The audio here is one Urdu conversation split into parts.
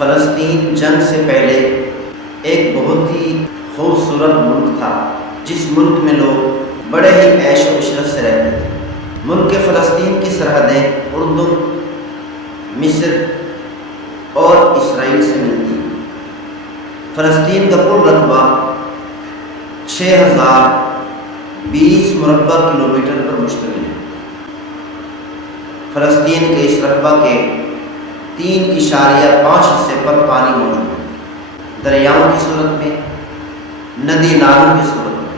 فلسطین جنگ سے پہلے ایک بہت ہی خوبصورت ملک تھا، جس ملک میں لوگ بڑے ہی عیش و عشرت سے رہتے تھے۔ ملک فلسطین کی سرحدیں اردن، مصر اور اسرائیل سے ملتی ہیں۔ فلسطین کا کل رقبہ 6020 مربع کلومیٹر پر مشتمل ہے۔ فلسطین کے اس رقبہ کے 3.5 حصے پر پانی موجود ہے، دریاؤں کی صورت میں، ندی نالوں کی صورت میں۔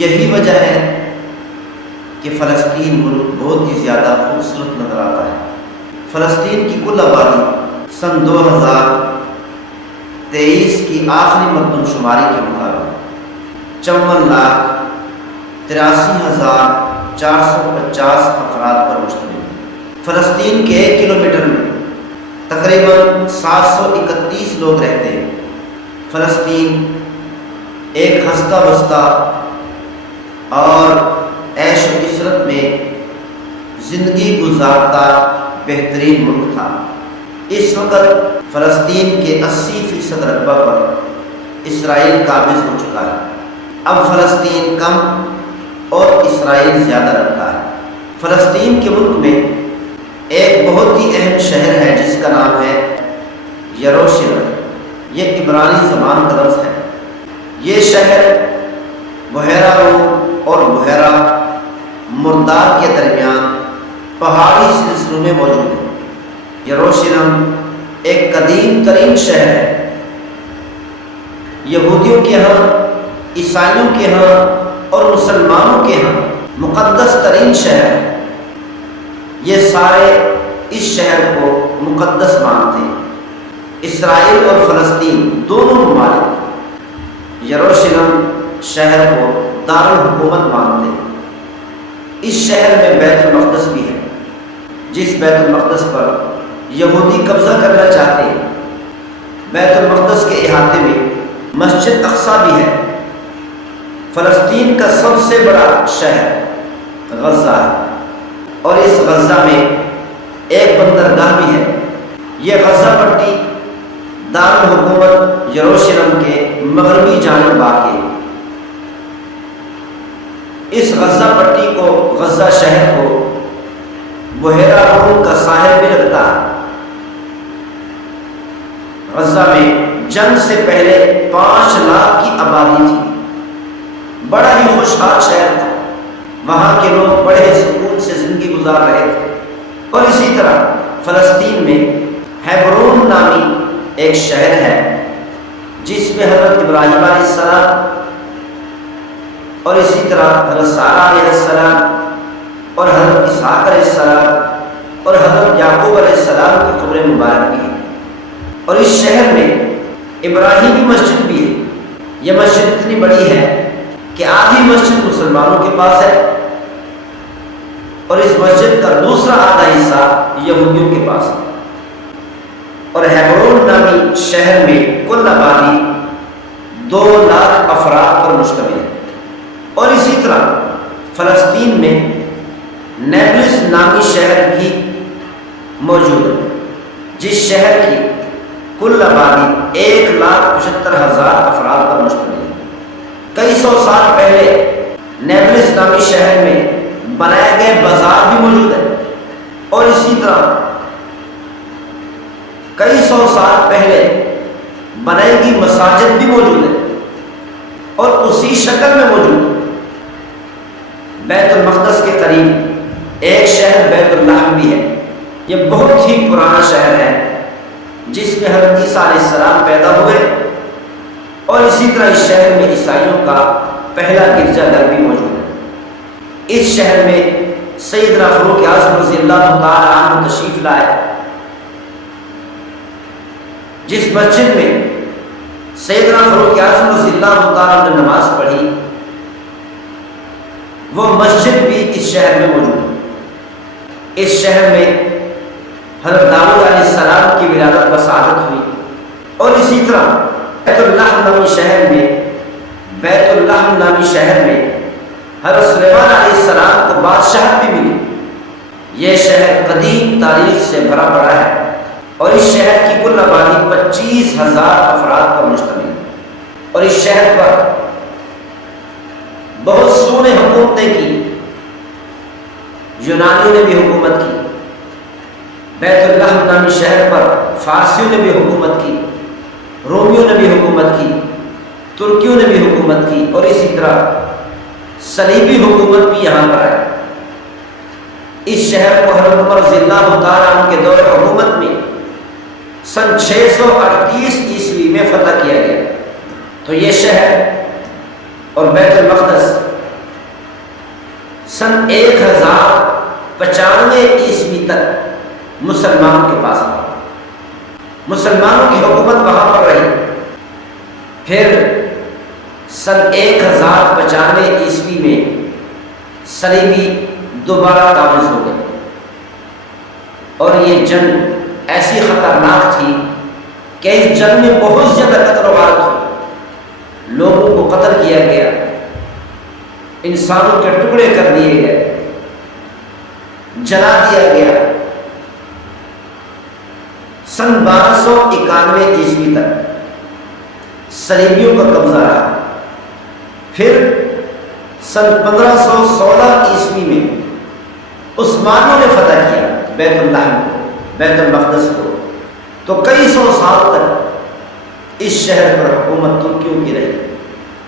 یہی وجہ ہے کہ فلسطین ملک بہت ہی زیادہ خوبصورت نظر آتا ہے۔ فلسطین کی کل آبادی سن 2023 کی آخری مردم شماری کے مطابق 54,83,450 افراد پر مشتمل ہے۔ فلسطین کے 1 کلومیٹر میں تقریباً 731 لوگ رہتے ہیں۔ فلسطین ایک ہنستا بستا اور عیش و عشرت میں زندگی گزارتا بہترین ملک تھا۔ اس وقت فلسطین کے 80% رقبہ پر اسرائیل قابض ہو چکا ہے۔ اب فلسطین کم اور اسرائیل زیادہ رکھتا ہے۔ فلسطین کے ملک میں ایک بہت ہی اہم شہر ہے جس کا نام ہے یروشلم۔ یہ عبرانی زبان کا لفظ ہے۔ یہ شہر بحیرہ روم اور بحیرہ مردار کے درمیان پہاڑی سلسلوں میں موجود ہے۔ یروشلم ایک قدیم ترین شہر ہے۔ یہودیوں کے ہاں، عیسائیوں کے ہاں اور مسلمانوں کے ہاں مقدس ترین شہر ہے۔ یہ سارے اس شہر کو مقدس مانتے ہیں۔ اسرائیل اور فلسطین دونوں ممالک یروشلم شہر کو دارالحکومت مانتے ہیں۔ اس شہر میں بیت المقدس بھی ہے، جس بیت المقدس پر یہودی قبضہ کرنا چاہتے ہیں۔ بیت المقدس کے احاطے میں مسجد اقصیٰ بھی ہے۔ فلسطین کا سب سے بڑا شہر غزہ ہے، اور اس غزہ میں ایک بندرگاہ بھی ہے۔ یہ غزہ پٹی دارالحکومت یروشلم کے مغربی جانب واقع ہے۔ اس غزہ پٹی کو، غزہ شہر کو، بحیرہ روم کا ساحل بھی لگتا ہے۔ غزہ میں جنگ سے پہلے 5 لاکھ کی آبادی تھی۔ بڑا ہی خوشحال شہر تھا۔ وہاں کے لوگ بڑے سکون سے زندگی گزار رہے تھے۔ اور اسی طرح فلسطین میں ہیبرون نامی ایک شہر ہے، جس میں حضرت ابراہیم علیہ السلام اور اسی طرح حضرت سارہ علیہ السلام اور حضرت اسحاق علیہ السلام اور حضرت یعقوب علیہ السلام کی قبر مبارک بھی ہے۔ اور اس شہر میں ابراہیمی مسجد بھی ہے۔ یہ مسجد اتنی بڑی ہے کہ آدھی مسجد مسلمانوں کے پاس ہے، اور اس مسجد کا دوسرا آدھا حصہ یہودیوں کے پاس ہے۔ اور ہیبرون نامی شہر میں کل آبادی 2 لاکھ افراد پر مشتمل ہے۔ اور اسی طرح فلسطین میں نیبلس نامی شہر بھی موجود ہے، جس شہر کی کل آبادی 1,75,000 افراد پر مشتمل ہے۔ کئی سو سال پہلے نیبلس نامی شہر میں بنائے گئے بازار بھی موجود ہے، اور اسی طرح کئی سو سال پہلے بنائی گئی مساجد بھی موجود ہے اور اسی شکل میں موجود ہے۔ بیت المقدس کے قریب ایک شہر بیت اللحم بھی ہے۔ یہ بہت ہی پرانا شہر ہے، جس میں حضرت عیسیٰ علیہ السلام پیدا ہوئے، اور اسی طرح اس شہر میں عیسائیوں کا پہلا گرجا گھر بھی موجود ہے۔ اس شہر میں سیدنا فاروق اعظم رضی اللہ تعالی عنہ تشریف لائے۔ جس مسجد میں سیدنا فاروق اعظم رضی اللہ تعالی عنہ نے نماز پڑھی، وہ مسجد بھی اس شہر میں موجود ہے۔ اس شہر میں حضرت داؤد علیہ السلام کی ولادت بسعادت ہوئی، اور اسی طرح بیت اللحم نامی شہر میں حضرت سلیمان علیہ السلام کو بادشاہت بھی ملی۔ یہ شہر قدیم تاریخ سے بھرا پڑا ہے۔ اور اس شہر کی کل آبادی 25,000 افراد پر مشتمل ہے، اور اس شہر پر بہت سو نے حکومتیں کی۔ یونانیوں نے بھی حکومت کی، بیت اللہ نامی شہر پر فارسیوں نے بھی حکومت کی، رومیوں نے بھی حکومت کی، ترکیوں نے بھی حکومت کی، اور اسی طرح صلیبی حکومت بھی یہاں پر ہے۔ اس شہر کو حضرت عمر رضی اللہ تعالیٰ عنہ کے دور حکومت میں سن 638 عیسوی میں فتح کیا گیا۔ تو یہ شہر اور بیت المقدس سن 1095 عیسوی تک مسلمانوں کے پاس رہا، مسلمانوں کی حکومت وہاں پر رہی۔ پھر سن 1095 عیسوی میں صلیبی دوبارہ قابض ہو گئے، اور یہ جنگ ایسی خطرناک تھی کہ اس جنگ میں بہت زیادہ قتل و غارت ہوئی، لوگوں کو قتل کیا گیا، انسانوں کے ٹکڑے کر دیے گئے، جلا دیا گیا۔ سن 1291 عیسوی تک صلیبیوں کا قبضہ رہا۔ پھر سن 1516 عیسوی میں عثمانیوں نے فتح کیا بیت اللہ کو، بیت المقدس کو۔ تو کئی سو سال تک اس شہر پر حکومت ترکیوں کی رہی،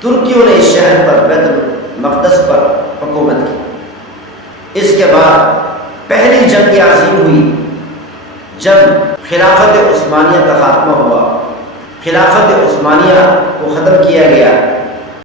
ترکیوں نے اس شہر پر بیت المقدس پر حکومت کی۔ اس کے بعد پہلی جنگ عظیم ہوئی جب خلافت عثمانیہ کا خاتمہ ہوا، خلافت عثمانیہ کو ختم کیا گیا۔